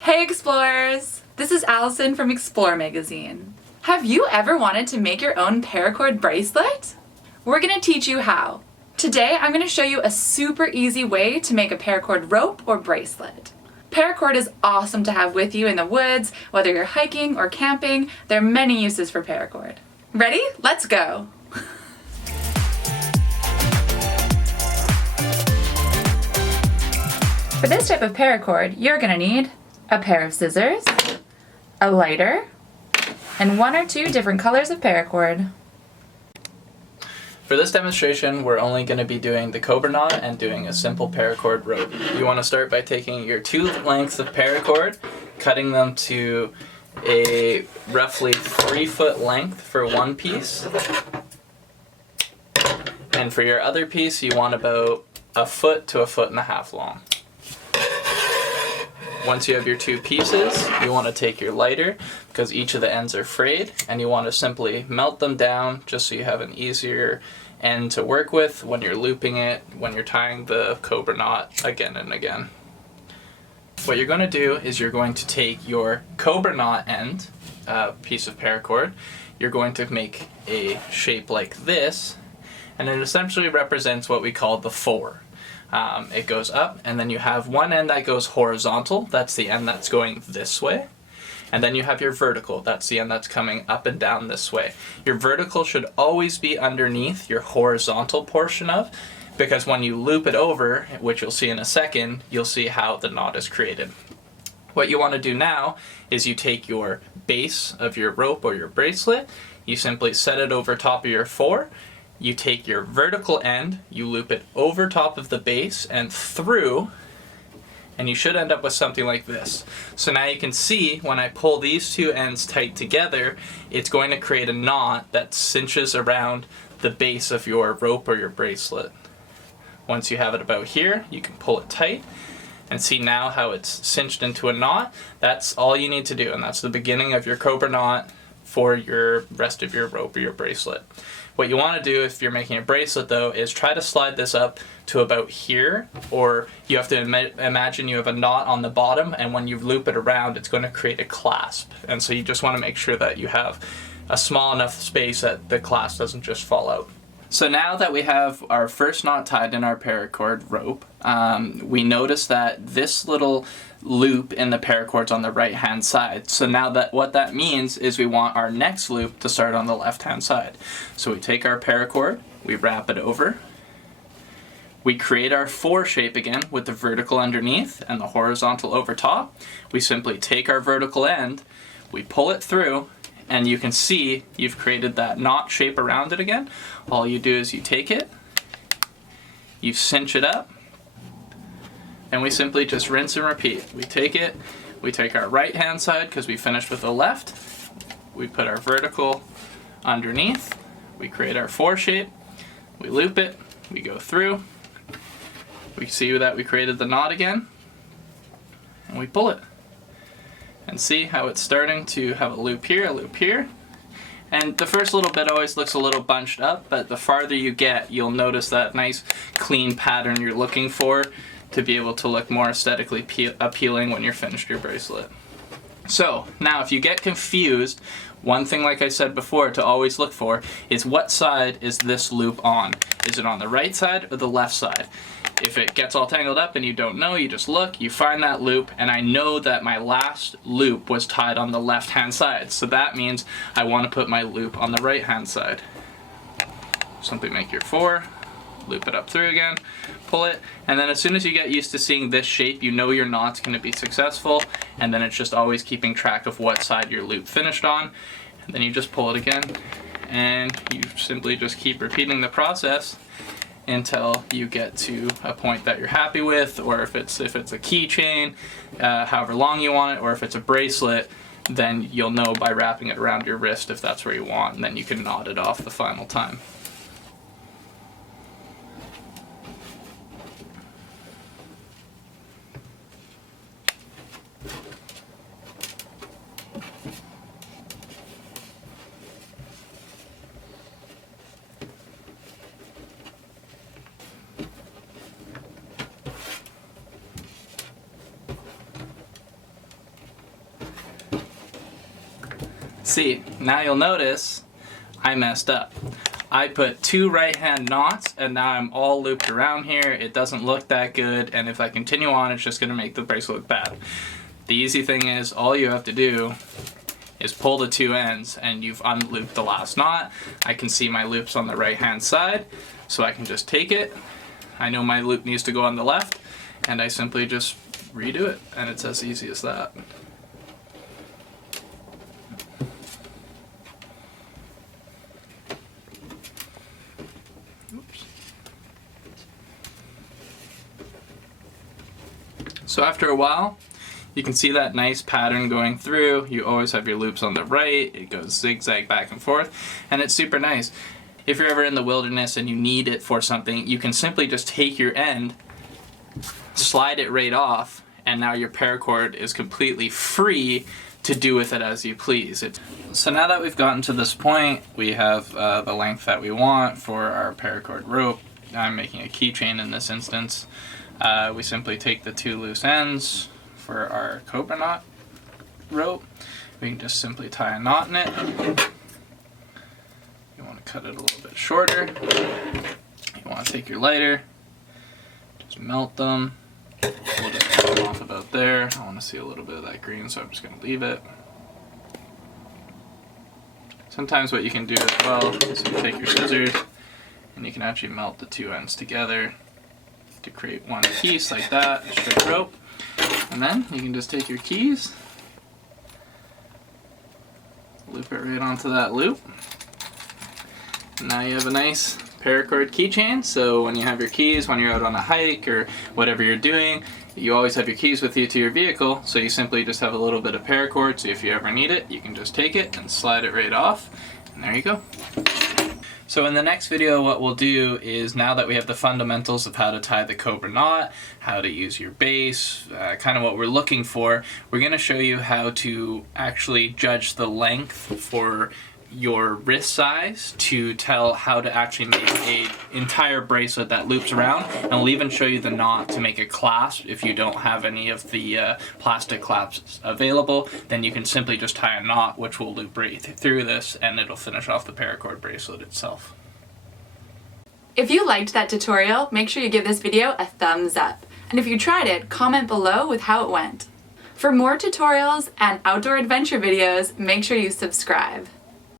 Hey Explorers! This is Allison from Explore magazine. Have you ever wanted to make your own paracord bracelet? We're going to teach you how. Today I'm going to show you a super easy way to make a paracord rope or bracelet. Paracord is awesome to have with you in the woods, whether you're hiking or camping. There are many uses for paracord. Ready? Let's go! For this type of paracord, you're going to need a pair of scissors, a lighter, and 1 or 2 different colors of paracord. For this demonstration, we're only going to be doing the Cobra knot and doing a simple paracord rope. You want to start by taking your 2 lengths of paracord, cutting them to a roughly 3-foot length for one piece. And for your other piece, you want about 1 foot to 1.5 feet long. Once you have your 2 pieces, you want to take your lighter, because each of the ends are frayed, and you want to simply melt them down just so you have an easier end to work with when you're looping it, when you're tying the Cobra knot again and again. What you're going to do is you're going to take your Cobra knot end, piece of paracord, you're going to make a shape like this, and it essentially represents what we call the 4. It goes up, and then you have one end that goes horizontal, that's the end that's going this way, and then you have your vertical, that's the end that's coming up and down this way. Your vertical should always be underneath your horizontal portion of, because when you loop it over, which you'll see in a second, you'll see how the knot is created. What you want to do now is you take your base of your rope or your bracelet, you simply set it over top of your 4, you take your vertical end, you loop it over top of the base and through, and you should end up with something like this. So now you can see when I pull these 2 ends tight together, it's going to create a knot that cinches around the base of your rope or your bracelet. Once you have it about here, you can pull it tight and see now how it's cinched into a knot. That's all you need to do, and that's the beginning of your Cobra knot for your rest of your rope or your bracelet. What you want to do if you're making a bracelet though is try to slide this up to about here, or you have to imagine you have a knot on the bottom, and when you loop it around it's going to create a clasp, and so you just want to make sure that you have a small enough space that the clasp doesn't just fall out. So now that we have our first knot tied in our paracord rope, we notice that this little loop in the paracord's on the right hand side. So now that what that means is we want our next loop to start on the left hand side. So we take our paracord, we wrap it over, we create our 4 shape again with the vertical underneath and the horizontal over top. We simply take our vertical end, we pull it through, and you can see you've created that knot shape around it again. All you do is you take it, you cinch it up, and we simply just rinse and repeat. We take it, we take our right hand side because we finished with the left, we put our vertical underneath, we create our 4 shape, we loop it, we go through, we see that we created the knot again, and we pull it. And see how it's starting to have a loop here, and the first little bit always looks a little bunched up, but the farther you get, you'll notice that nice clean pattern you're looking for to be able to look more aesthetically appealing when you're finished your bracelet. So now if you get confused, one thing like I said before to always look for is what side is this loop on? Is it on the right side or the left side? If it gets all tangled up and you don't know, you just look, you find that loop, and I know that my last loop was tied on the left hand side, so that means I want to put my loop on the right hand side. Simply make your 4, loop it up through again, pull it, and then as soon as you get used to seeing this shape, you know your knot's going to be successful, and then it's just always keeping track of what side your loop finished on, and then you just pull it again, and you simply just keep repeating the process until you get to a point that you're happy with, or if it's a keychain, however long you want it, or if it's a bracelet, then you'll know by wrapping it around your wrist if that's where you want, and then you can knot it off the final time. See, now you'll notice I messed up. I put 2 right hand knots and now I'm all looped around here. It doesn't look that good, and if I continue on, it's just gonna make the bracelet look bad. The easy thing is, all you have to do is pull the 2 ends and you've unlooped the last knot. I can see my loops on the right hand side, so I can just take it. I know my loop needs to go on the left, and I simply just redo it, and it's as easy as that. Oops. So after a while, you can see that nice pattern going through. You always have your loops on the right, it goes zigzag back and forth, and it's super nice. If you're ever in the wilderness and you need it for something, you can simply just take your end, slide it right off, and now your paracord is completely free to do with it as you please. So now that we've gotten to this point, we have the length that we want for our paracord rope. I'm making a keychain in this instance. We simply take the 2 loose ends for our Cobra knot rope. We can just simply tie a knot in it. You want to cut it a little bit shorter. You want to take your lighter, just melt them. We'll just cut them off about there. I want to see a little bit of that green, so I'm just going to leave it. Sometimes what you can do as well is you take your scissors and you can actually melt the 2 ends together to create one piece like that, a straight rope. And then you can just take your keys, loop it right onto that loop. And now you have a nice paracord keychain, so when you have your keys, when you're out on a hike or whatever you're doing, you always have your keys with you to your vehicle, so you simply just have a little bit of paracord, so if you ever need it, you can just take it and slide it right off, and there you go. So in the next video, what we'll do is, now that we have the fundamentals of how to tie the Cobra knot, how to use your base, kind of what we're looking for, we're going to show you how to actually judge the length for your wrist size to tell how to actually make an entire bracelet that loops around, and we'll even show you the knot to make a clasp. If you don't have any of the plastic clasps available, then you can simply just tie a knot, which will loop right through this, and it'll finish off the paracord bracelet itself. If you liked that tutorial, make sure you give this video a thumbs up. And if you tried it, comment below with how it went. For more tutorials and outdoor adventure videos, make sure you subscribe.